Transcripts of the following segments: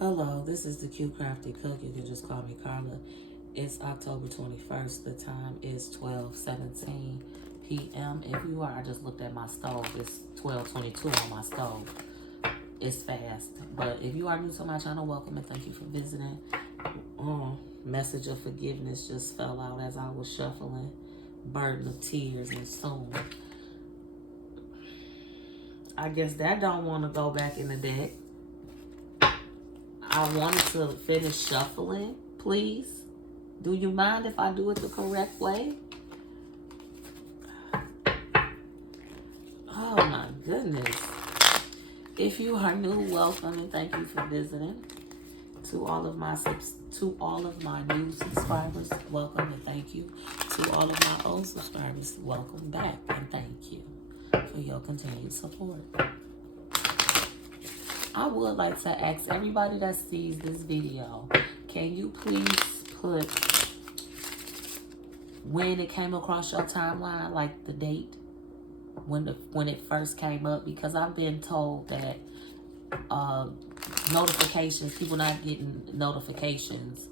Hello, this is the Q Crafty Cook. You can just call me Carla. It's October 21st. The time is 12:17 p.m. If you are, I just looked at my stove. It's 12:22 on my stove. It's fast. But if you are new to my channel, welcome and thank you for visiting. Message of forgiveness just fell out as I was shuffling. Burden of tears and soon. I guess that don't want to go back in the deck. I wanted to finish shuffling, please. Do you mind if I do it the correct way? Oh my goodness. If you are new, welcome and thank you for visiting. To all of my new subscribers, welcome and thank you. To all of my old subscribers, welcome back and thank you for your continued support. I would like to ask everybody that sees this video, can you please put when it came across your timeline, like the date when it first came up? Because I've been told that notifications, people not getting notifications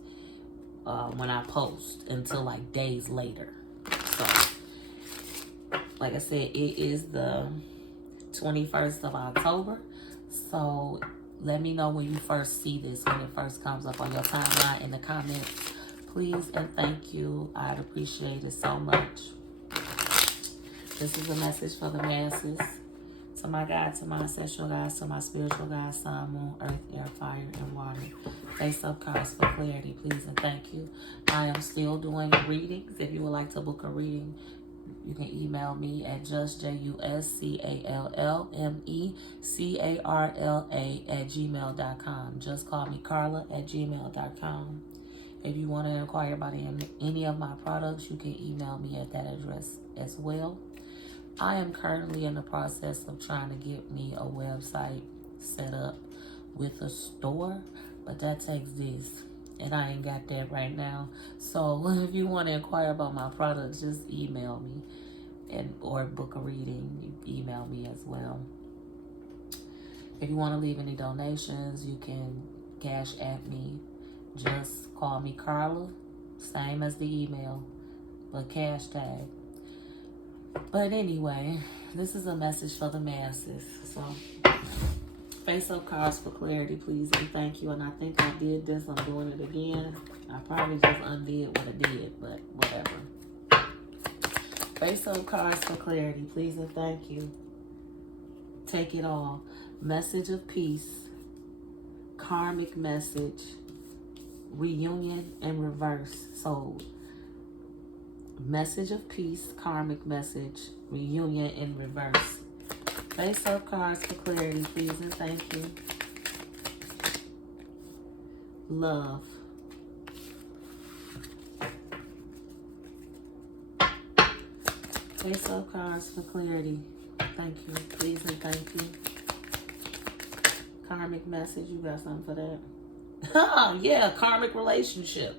when I post until like days later. So, like I said, it is the 21st of October. So let me know when you first see this, when it first comes up on your timeline in the comments. Please and thank you. I'd appreciate it so much. This is a message for the masses. To my God, to my ancestral guides, to my spiritual guides, sun, moon, earth, air, fire, and water. Face up cards for clarity, please and thank you. I am still doing readings. If you would like to book a reading, you can email me at justjuscalmecarla@gmail.com. Just call me Carla@gmail.com. If you want to inquire about any of my products, you can email me at that address as well. I am currently in the process of trying to get me a website set up with a store, but that takes this, and I ain't got that right now. So if you want to inquire about my products, just email me or book a reading. You email me as well. If you want to leave any donations, you can cash at me. Just call me Carla, same as the email, but cash tag. But anyway, this is a message for the masses. So, face up cards for clarity, please and thank you. And I think I did this. I'm doing it again. I probably just undid what I did, but whatever. Face up cards for clarity, please and thank you. Take it all. Message of peace. Karmic message. Reunion and reverse. So, message of peace, karmic message, reunion in reverse. Face up cards for clarity, please and thank you. Love. Face up cards for clarity. Thank you, please and thank you. Karmic message, you got something for that? Oh, yeah, karmic relationship.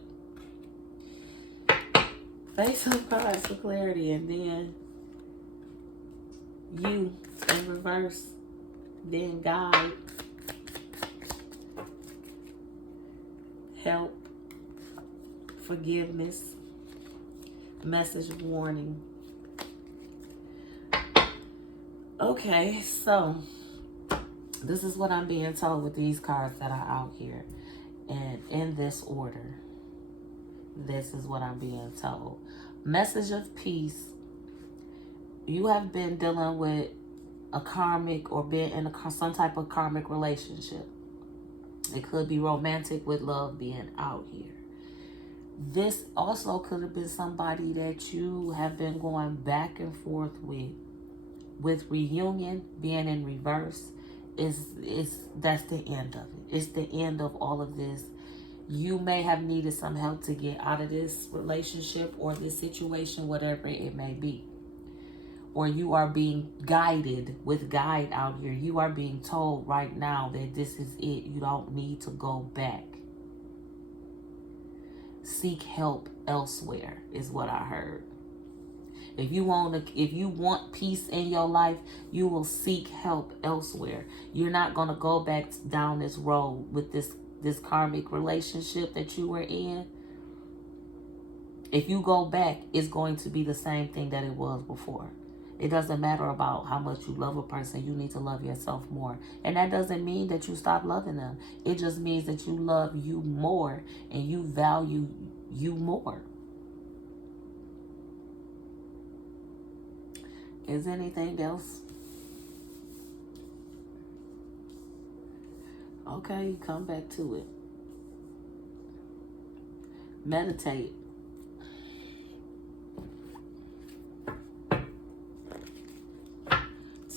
Face up cards for clarity, and then you in reverse, then guide, help, forgiveness, message of warning. Okay, so this is what I'm being told with these cards that are out here, and in this order. This is what I'm being told. Message of peace. You have been dealing with a karmic or been in some type of karmic relationship. It could be romantic with love being out here. This also could have been somebody that you have been going back and forth with reunion being in reverse. That's the end of it. It's the end of all of this. You may have needed some help to get out of this relationship or this situation, whatever it may be. Or you are being guided with guide out here. You are being told right now that this is it. You don't need to go back. Seek help elsewhere is what I heard. If you want peace in your life, you will seek help elsewhere. You're not going to go back down this road with this this karmic relationship that you were in, if you go back, it's going to be the same thing that it was before. It doesn't matter about how much you love a person. You need to love yourself more. And that doesn't mean that you stop loving them. It just means that you love you more and you value you more. Is anything else? Okay, come back to it. Meditate.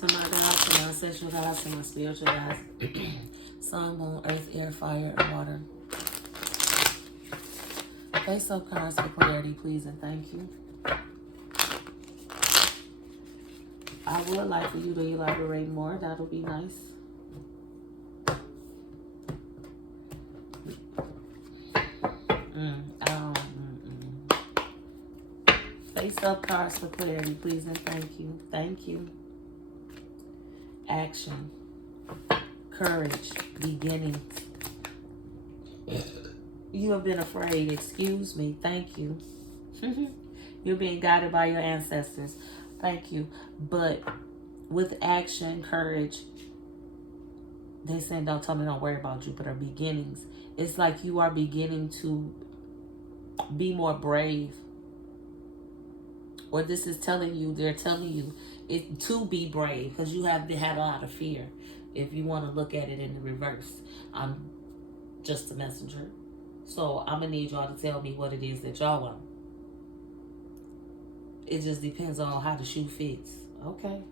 To my gods, to my ancestral gods, to my spiritual gods, sun, moon, earth, air, fire, and water. Face up cards for clarity, please, and thank you. I would like for you to elaborate more. That'll be nice. Face up cards for clarity, please, and thank you. Thank you. Action, courage, beginnings. You have been afraid. Excuse me. Thank you. You're being guided by your ancestors. Thank you. But with action, courage, they saying don't tell me don't worry about you, but are beginnings. It's like you are beginning to be more brave. Or this is telling you, they're telling you it to be brave because you have had a lot of fear. If you want to look at it in the reverse, I'm just a messenger. So I'm going to need y'all to tell me what it is that y'all want. It just depends on how the shoe fits. Okay.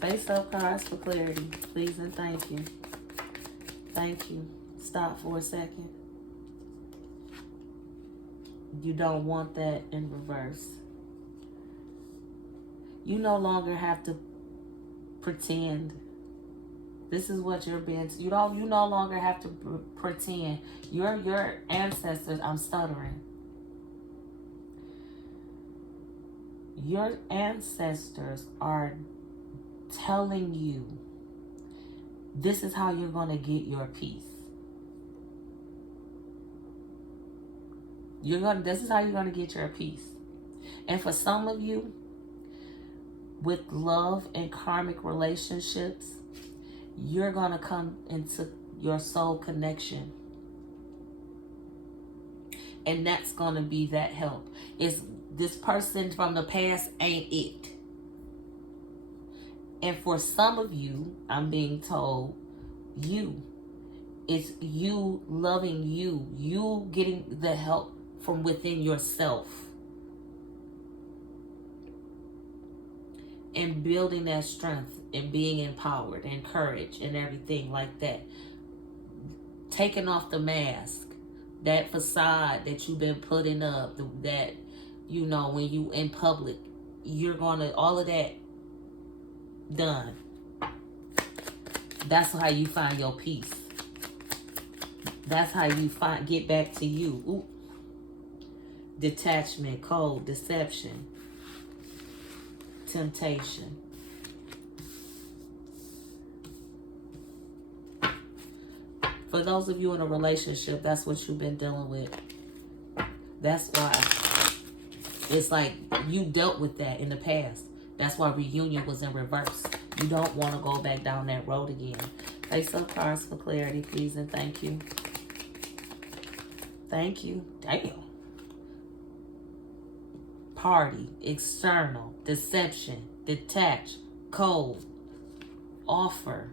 Face up cards for clarity, please and thank you. Thank you. Stop for a second. You don't want that in reverse. You no longer have to pretend. This is what you're being. You no longer have to pretend. Your ancestors. I'm stuttering. Your ancestors are telling you this is how you're going to get your peace. This is how you're going to get your peace. And for some of you, with love and karmic relationships, you're going to come into your soul connection. And that's going to be that help. It's this person from the past ain't it. And for some of you, I'm being told, it's you loving you getting the help from within yourself. And building that strength and being empowered and courage and everything like that. Taking off the mask, that facade that you've been putting up, that, you know, when you in public, you're going to, all of that done. That's how you find your peace. That's how you get back to you. Ooh. Detachment, cold, deception, temptation. For those of you in a relationship, that's what you've been dealing with. That's why it's like you dealt with that in the past. That's why reunion was in reverse. You don't want to go back down that road again. Face up cards for clarity, please, and thank you. Thank you. Damn. Party, external, deception, detach, cold, offer,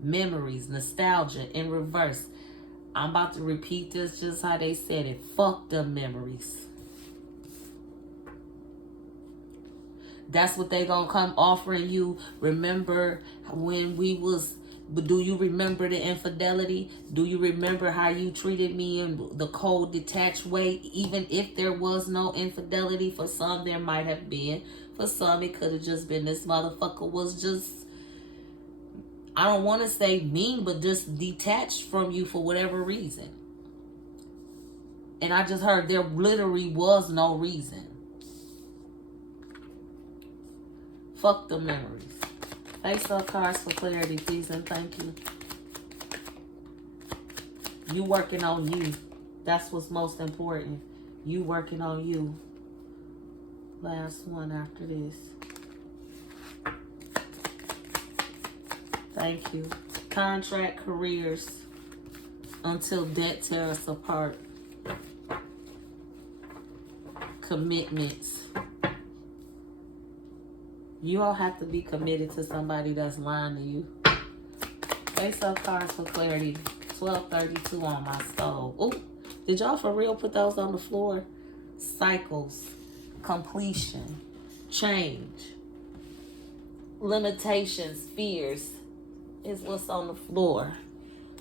memories, nostalgia, in reverse. I'm about to repeat this just how they said it. Fuck them memories. That's what they gonna come offering you. Remember when we was, do you remember the infidelity? Do you remember how you treated me in the cold, detached way? Even if there was no infidelity, for some there might have been. For some it could have just been this motherfucker was just, I don't want to say mean, but just detached from you for whatever reason. And I just heard there literally was no reason. Fuck the memories. Face up cards for clarity, please, and thank you. You working on you. That's what's most important. You working on you. Last one after this. Thank you. Contract careers until debt tear us apart. Commitments. You all have to be committed to somebody that's lying to you. Face up cards for clarity. 1232 on my soul. Oh, did y'all for real put those on the floor? Cycles. Completion. Change. Limitations. Fears is what's on the floor.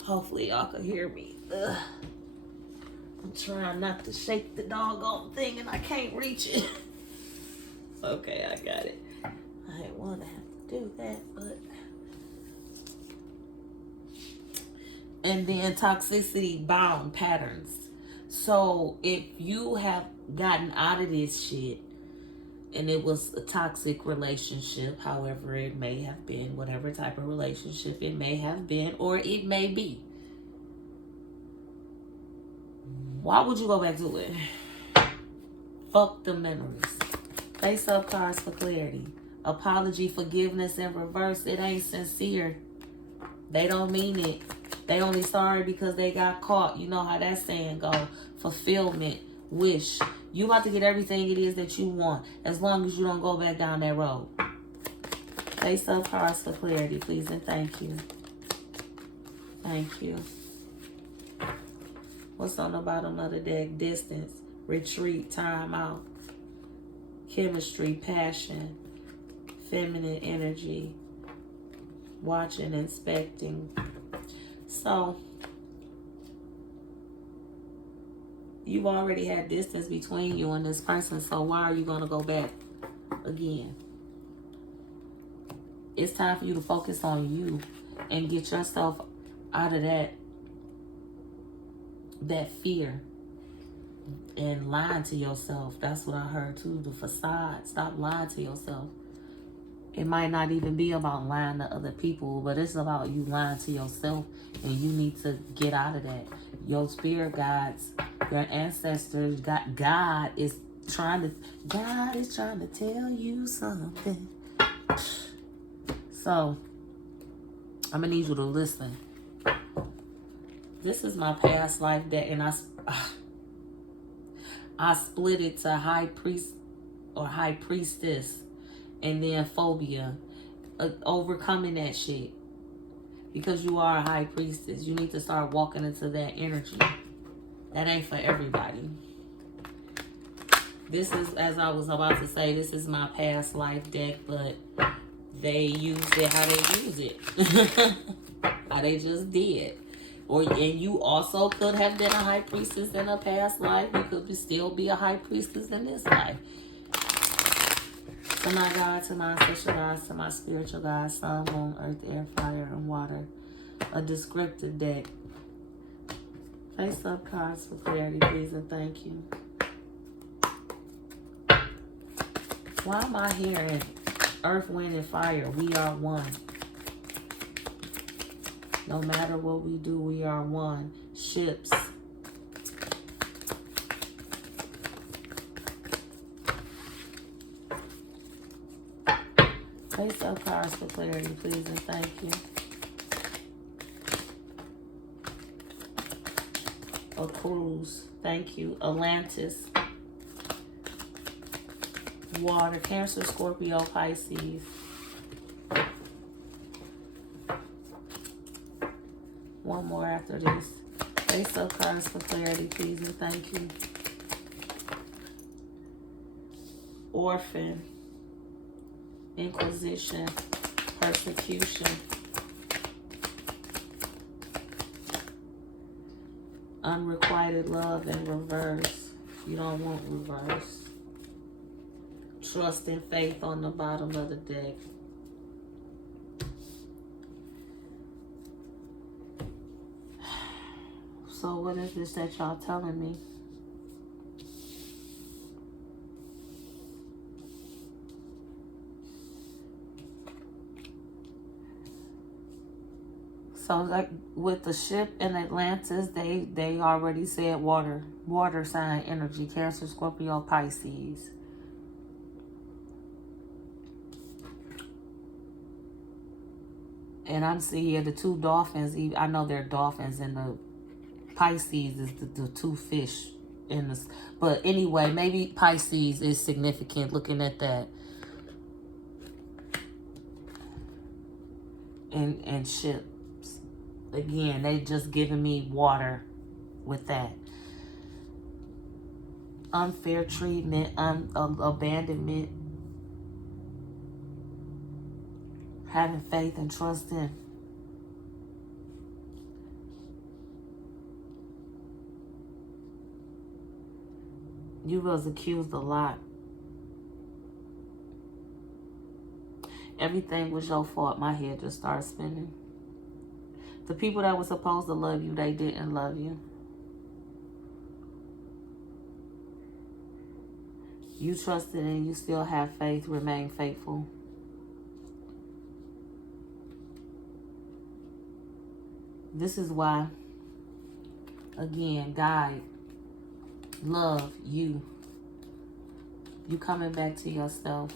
Hopefully y'all can hear me. Ugh. I'm trying not to shake the doggone thing and I can't reach it. Okay, I got it. I didn't want to have to do that, but... And then toxicity bound patterns. So if you have gotten out of this shit and it was a toxic relationship, however it may have been, whatever type of relationship it may have been, or it may be, why would you go back to it? Fuck the memories. Face up cards for clarity. Apology, forgiveness in reverse. It ain't sincere. They don't mean it. They only sorry because they got caught. You know how that saying go. Fulfillment. Wish. You about to get everything it is that you want, as long as you don't go back down that road. Face up cards for clarity, please, and thank you. Thank you. What's on the bottom of the deck? Distance, retreat, time out, chemistry, passion, feminine energy, watching, inspecting. So, you've already had distance between you and this person, so why are you going to go back again? It's time for you to focus on you and get yourself out of that fear and lying to yourself. That's what I heard too, the facade. Stop lying to yourself. It might not even be about lying to other people, but it's about you lying to yourself, and you need to get out of that. Your spirit guides, your ancestors, God is trying to tell you something. So, I'm going to need you to listen. This is my past life deck, and I split it to high priest or high priestess, and then phobia. Overcoming that shit. Because you are a high priestess, you need to start walking into that energy. That ain't for everybody. This is, as I was about to say, this is my past life deck, but they used it how they use it. How they just did. And you also could have been a high priestess in a past life. You could still be a high priestess in this life. To my God, to my ancestral gods, to my spiritual gods, sun, moon, earth, air, fire, and water. A descriptive deck. Face up cards for clarity, please, and thank you. Why am I hearing earth, wind, and fire? We are one. No matter what we do, we are one. Ships. Face up cards for clarity, please, and thank you. A cruise. Thank you. Atlantis. Water. Cancer, Scorpio, Pisces. One more after this. Face up cards for clarity, please, and thank you. Orphan. Inquisition. Persecution. Unrequited love in reverse. You don't want reverse. Trust and faith on the bottom of the deck. So what is this that y'all telling me? So like with the ship in Atlantis, they already said water sign energy, Cancer, Scorpio, Pisces. And I'm seeing the two dolphins. I know they're dolphins, and the Pisces is the two fish in this. But anyway, maybe Pisces is significant looking at that. And ships. Again, they just giving me water with that. Unfair treatment, abandonment, having faith and trust in. You was accused a lot. Everything was your fault. My head just started spinning. The people that were supposed to love you, they didn't love you. You trusted and you still have faith. Remain faithful. This is why, again, God, love, you coming back to yourself.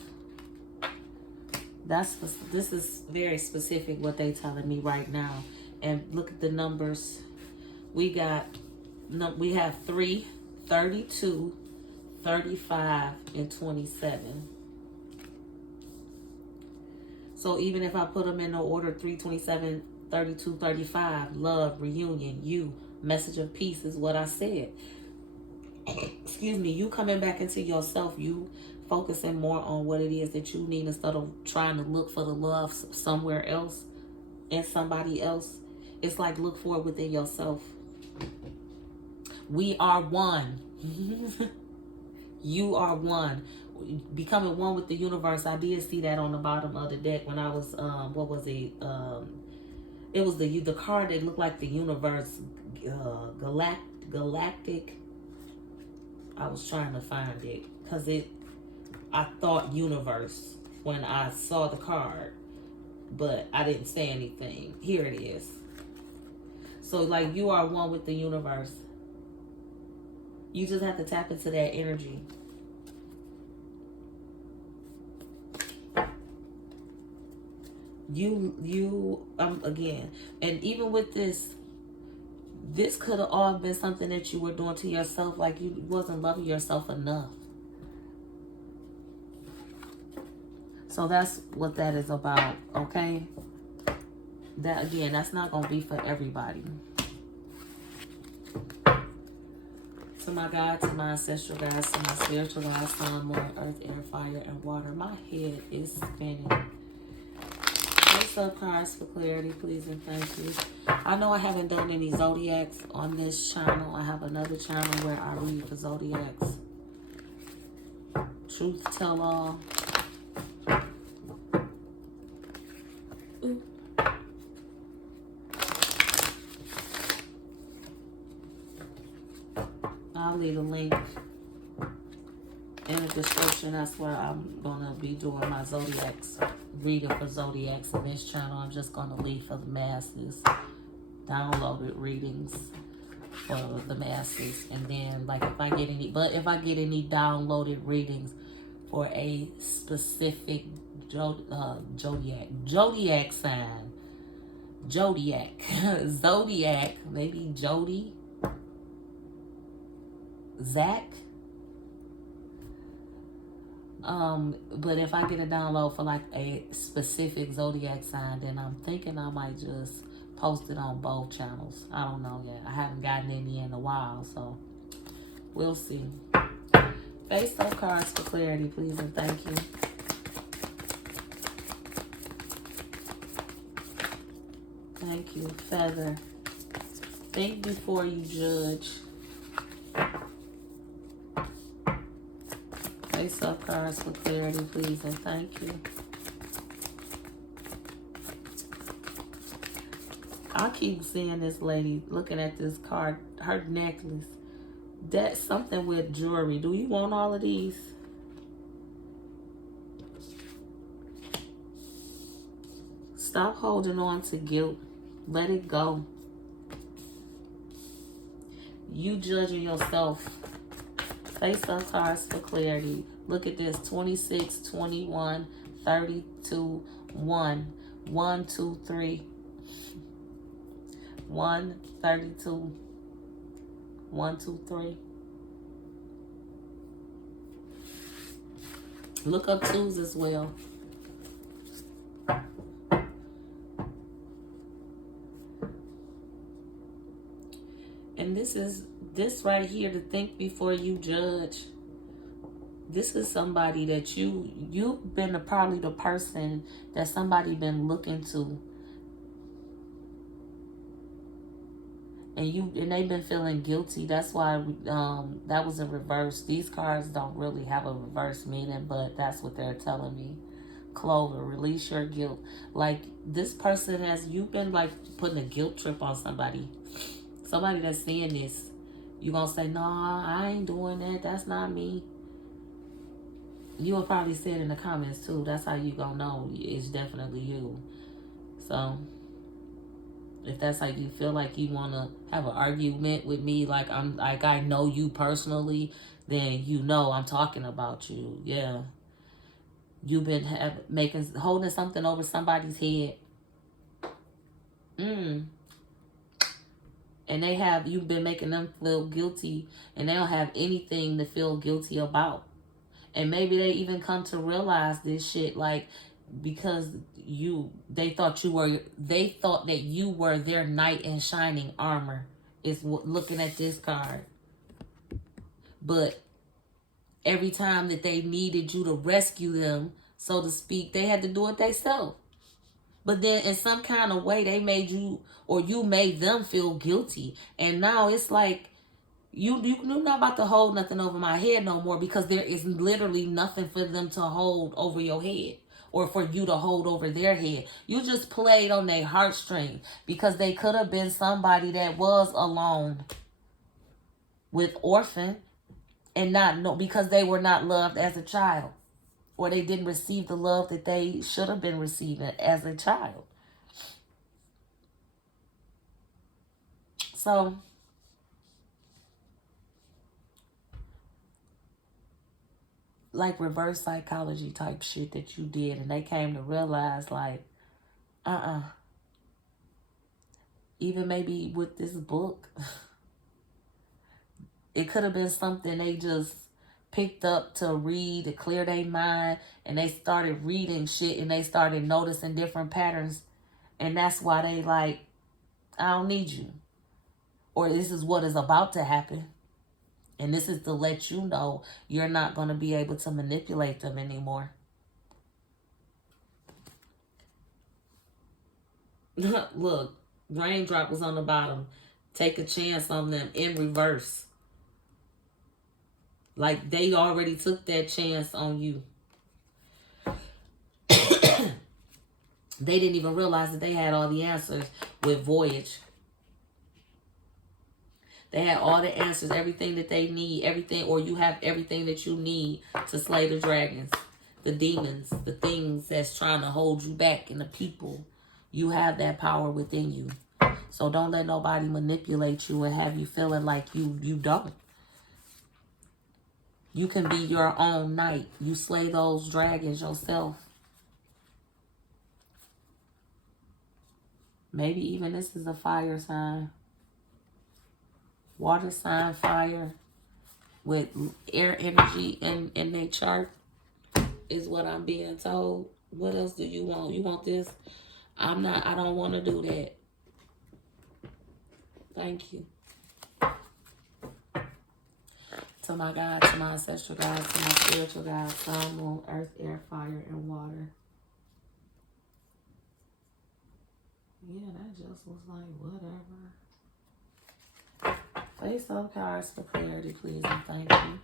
This is very specific what they telling me right now. And look at the numbers. We have 3, 32, 35, and 27. So even if I put them in the order 3, 27, 32, 35, love, reunion, you, message of peace is what I said. Excuse me, you coming back into yourself, you focusing more on what it is that you need instead of trying to look for the love somewhere else and somebody else. It's like look for it within yourself. We are one. You are one. Becoming one with the universe. I did see that on the bottom of the deck when I was, what was it? It was the card that looked like the universe, galactic. I was trying to find it because I thought universe when I saw the card, but I didn't say anything. Here it is. So like you are one with the universe. You just have to tap into that energy. Again, and even with this could have all been something that you were doing to yourself, like you wasn't loving yourself enough. So that's what that is about, okay? That, again, that's not going to be for everybody. To my God, to my ancestral guides, to my spiritual guides, sun, moon, earth, air, fire, and water. My head is spinning. Face up cards for clarity, please and thank you. I know I haven't done any zodiacs on this channel. I have another channel where I read for zodiacs. Truth tell all. Ooh. I'll leave a link in the description. That's where I'm going to be doing my zodiacs, reading for zodiacs on this channel. I'm just going to leave for the masses, downloaded readings for the masses. And then, like, if I get any downloaded readings for a specific zodiac sign, zodiac, maybe Jody, Zach. But if I get a download for like a specific zodiac sign, then I'm thinking I might just post it on both channels. I don't know yet. I haven't gotten any in a while, so we'll see. Face up cards for clarity, please and thank you. Thank you. Feather. Think before you judge. Face up cards for clarity, please and thank you. I keep seeing this lady looking at this card, her necklace. That's something with jewelry. Do you want all of these? Stop holding on to guilt. Let it go. You judging yourself. Face up cards for clarity. Look at this. 26, 21, 32, 1. 1, 2, 3. 1, 32. 1, 2, 3. Look up 2s as well. And this right here, to think before you judge. This is somebody that you've been probably the person that somebody been looking to. And they've been feeling guilty. That's why that was in reverse. These cards don't really have a reverse meaning, but that's what they're telling me. Clover, release your guilt. Like, this person you've been like putting a guilt trip on somebody. Somebody that's seeing this. You're going to say, no, I ain't doing that. That's not me. You will probably say it in the comments too. That's how you going to know it's definitely you. So, if that's like you feel like you want to have an argument with me, like I know you personally, then you know I'm talking about you. Yeah. You've been holding something over somebody's head. And you've been making them feel guilty, and they don't have anything to feel guilty about. And maybe they even come to realize this shit, like, because they thought that you were their knight in shining armor, is looking at this card. But every time that they needed you to rescue them, so to speak, they had to do it themselves. But then in some kind of way, they made you, or you made them feel guilty. And now it's like, you're not about to hold nothing over my head no more, because there is literally nothing for them to hold over your head, or for you to hold over their head. You just played on their heartstring, because they could have been somebody that was alone with orphan and not know, because they were not loved as a child, or they didn't receive the love that they should have been receiving as a child. So, like reverse psychology type shit that you did, and they came to realize, like, even maybe with this book, it could have been something they just picked up to read to clear their mind, and they started reading shit, and they started noticing different patterns, and that's why they like, I don't need you, or this is what is about to happen, and this is to let you know you're not going to be able to manipulate them anymore. Look, raindrop was on the bottom. Take a chance on them in reverse. Like, they already took that chance on you. They didn't even realize that they had all the answers with Voyage. They had all the answers, everything that they need, everything, or you have everything that you need to slay the dragons, the demons, the things that's trying to hold you back, and the people. You have that power within you. So don't let nobody manipulate you and have you feeling like you don't. You can be your own knight. You slay those dragons yourself. Maybe even this is a fire sign. Water sign, fire, with air energy in their chart, is what I'm being told. What else do you want? You want this? I don't want to do that. Thank you. To my God, to my ancestral God, to my spiritual God, sun, moon, earth, air, fire, and water. Yeah, that just was like, whatever. Face up cards for clarity, please, and thank you.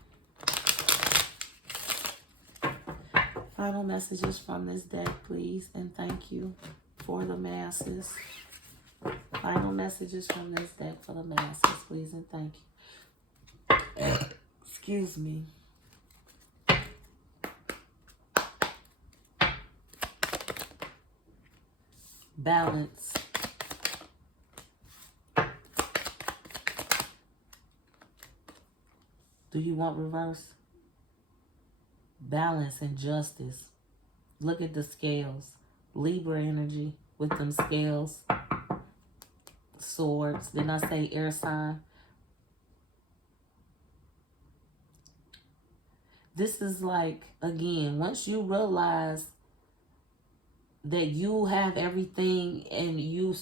Final messages from this deck, please, and thank you for the masses. Final messages from this deck for the masses, please, and thank you. Excuse me. Balance. Do you want reverse? Balance and justice. Look at the scales. Libra energy with them scales. Swords. Didn't I say air sign? This is like, again, once you realize that you have everything and you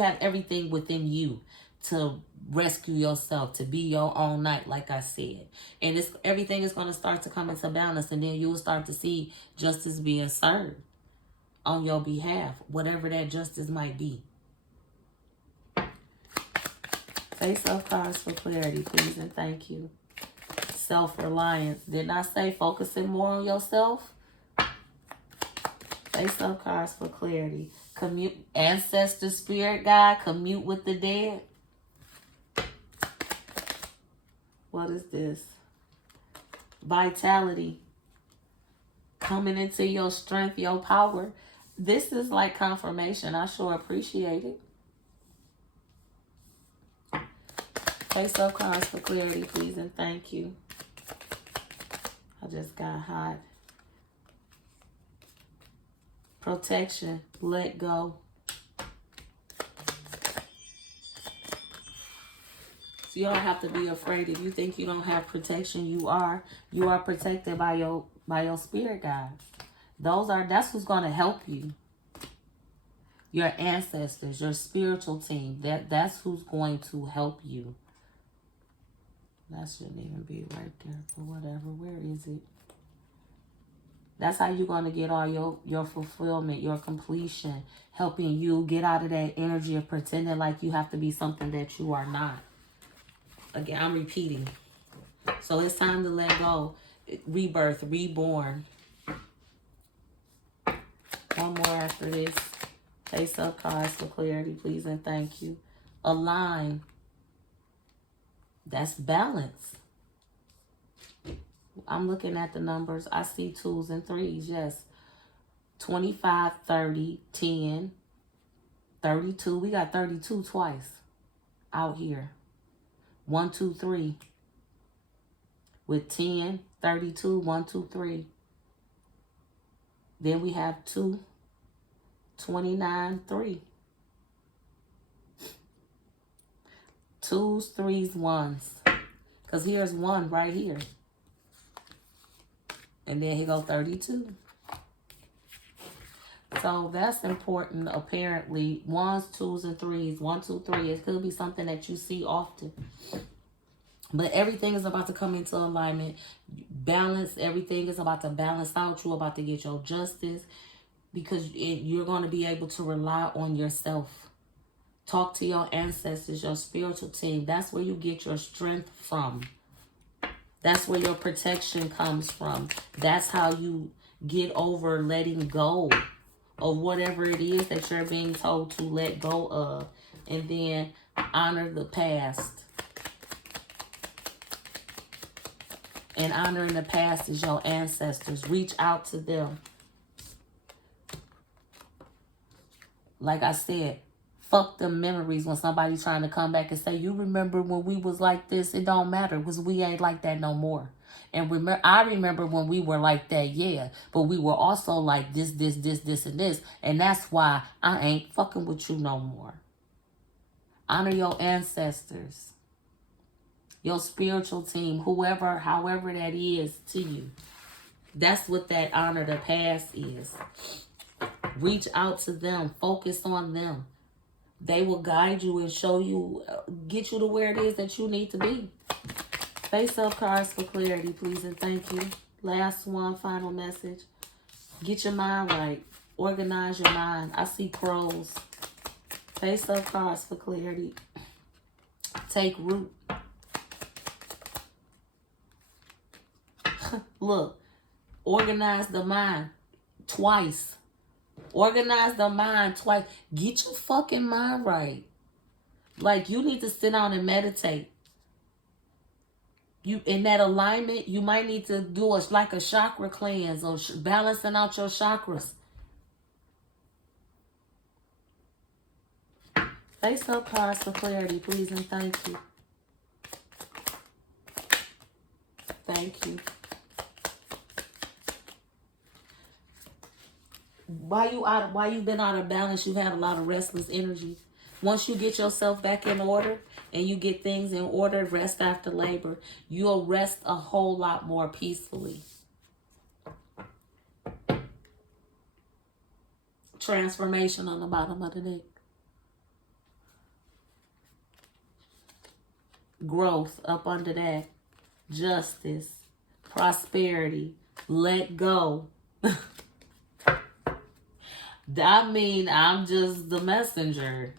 have everything within you to rescue yourself, to be your own knight, like I said. And everything is going to start to come into balance, and then you will start to see justice being served on your behalf, whatever that justice might be. Face-up cards for clarity, please and thank you. Self-reliance. Didn't I say focusing more on yourself? Face-up cards for clarity. Commute. Ancestor, spirit guide. Commute with the dead. What is this? Vitality. Coming into your strength, your power. This is like confirmation. I sure appreciate it. Face-up cards for clarity, please and thank you. I just got hot. Protection. Let go. So you don't have to be afraid. If you think you don't have protection, you are protected by your spirit guides. That's who's going to help you. Your ancestors, your spiritual team. That's who's going to help you. That shouldn't even be right there, but whatever. Where is it? That's how you're going to get all your fulfillment, your completion, helping you get out of that energy of pretending like you have to be something that you are not. Again, I'm repeating. So it's time to let go. Rebirth, reborn. One more after this. Face-up cards for clarity, please and thank you. Align. That's balance. I'm looking at the numbers. I see 2s and 3s, yes. 25, 30, 10, 32. We got 32 twice out here. 1, 2, 3. With 10, 32, 1, 2, 3. Then we have 2, 29, 3. 2s, 3s, 1s. Because here's 1 right here. And then here go 32. So that's important, apparently. 1s, 2s, and 3s. 1, 2, 3. It could be something that you see often. But everything is about to come into alignment. Balance. Everything is about to balance out. You're about to get your justice. Because you're going to be able to rely on yourself. Talk to your ancestors, your spiritual team. That's where you get your strength from. That's where your protection comes from. That's how you get over letting go of whatever it is that you're being told to let go of. And then honor the past. And honoring the past is your ancestors. Reach out to them. Like I said, fuck the memories when somebody trying to come back and say, you remember when we was like this? It don't matter because we ain't like that no more. And I remember when we were like that, yeah. But we were also like this, and this. And that's why I ain't fucking with you no more. Honor your ancestors. Your spiritual team, whoever, however that is to you. That's what that honor the past is. Reach out to them. Focus on them. They will guide you and show you, get you to where it is that you need to be. Face-up cards for clarity, please and thank you. Last one, final message. Get your mind right. Organize your mind. I see crows. Face-up cards for clarity. Take root. Look, organize the mind twice. Organize the mind twice. Get your fucking mind right. Like, you need to sit down and meditate. You in that alignment, you might need to do like a chakra cleanse or balancing out your chakras. Face-up cards for clarity, please and thank you. Thank you. Why you've been out of balance, you've had a lot of restless energy. Once you get yourself back in order and you get things in order, rest after labor, you'll rest a whole lot more peacefully. Transformation on the bottom of the deck. Growth up under that. Justice. Prosperity. Let go. I mean, I'm just the messenger.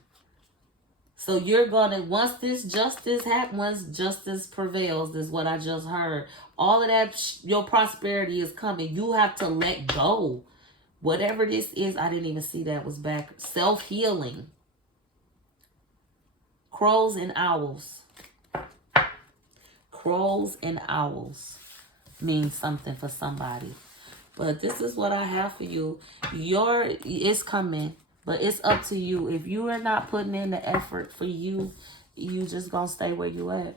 So you're gonna, once justice prevails, is what I just heard. All of that, your prosperity is coming. You have to let go. Whatever this is, I didn't even see that was back. Self-healing. Crows and owls. Crows and owls mean something for somebody. But this is what I have for you. It's coming, but it's up to you. If you are not putting in the effort for you, you just gonna stay where you at.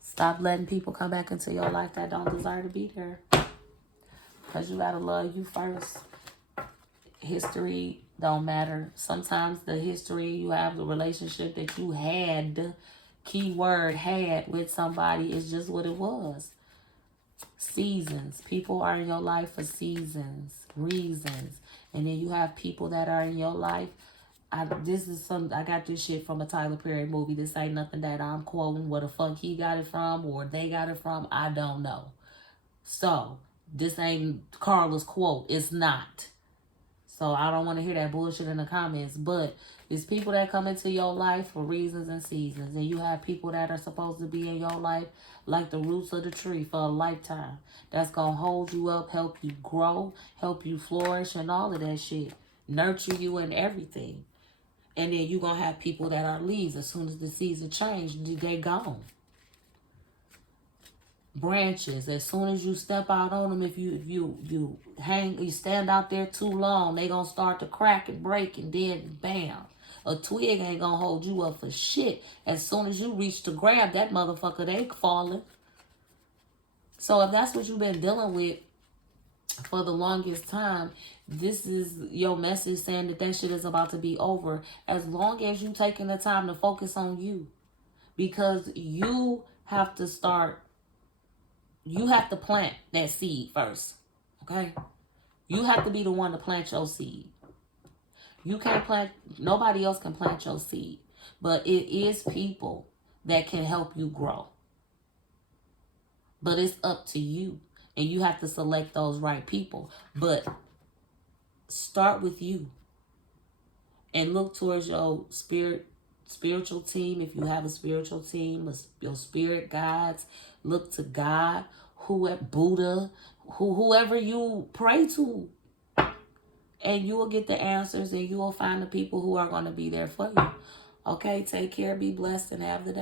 Stop letting people come back into your life that don't desire to be there. Because you gotta love you first. History don't matter. Sometimes the history you have, the relationship that you had, keyword had with somebody is just what it was. Seasons. People are in your life for seasons, reasons. And then you have people that are in your life. I got this shit from a Tyler Perry movie. This ain't nothing that I'm quoting. Where the fuck he got it from or they got it from, I don't know. So, this ain't Carla's quote. It's not. So, I don't want to hear that bullshit in the comments. But it's people that come into your life for reasons and seasons. And you have people that are supposed to be in your life like the roots of the tree for a lifetime. That's going to hold you up, help you grow, help you flourish, and all of that shit. Nurture you and everything. And then you're going to have people that are leaves. As soon as the season change, they gone. Branches. As soon as you step out on them, if you stand out there too long, they going to start to crack and break, and then bam. A twig ain't gonna hold you up for shit. As soon as you reach to grab that motherfucker, they falling. So if that's what you've been dealing with for the longest time, this is your message saying that shit is about to be over. As long as you taking the time to focus on you. Because you have to plant that seed first. Okay? You have to be the one to plant your seed. You can't plant, nobody else can plant your seed. But it is people that can help you grow. But it's up to you. And you have to select those right people. But start with you. And look towards your spiritual team. If you have a spiritual team, your spirit guides. Look to God, Buddha, whoever you pray to. And you will get the answers, and you will find the people who are going to be there for you. Okay, take care, be blessed, and have the day.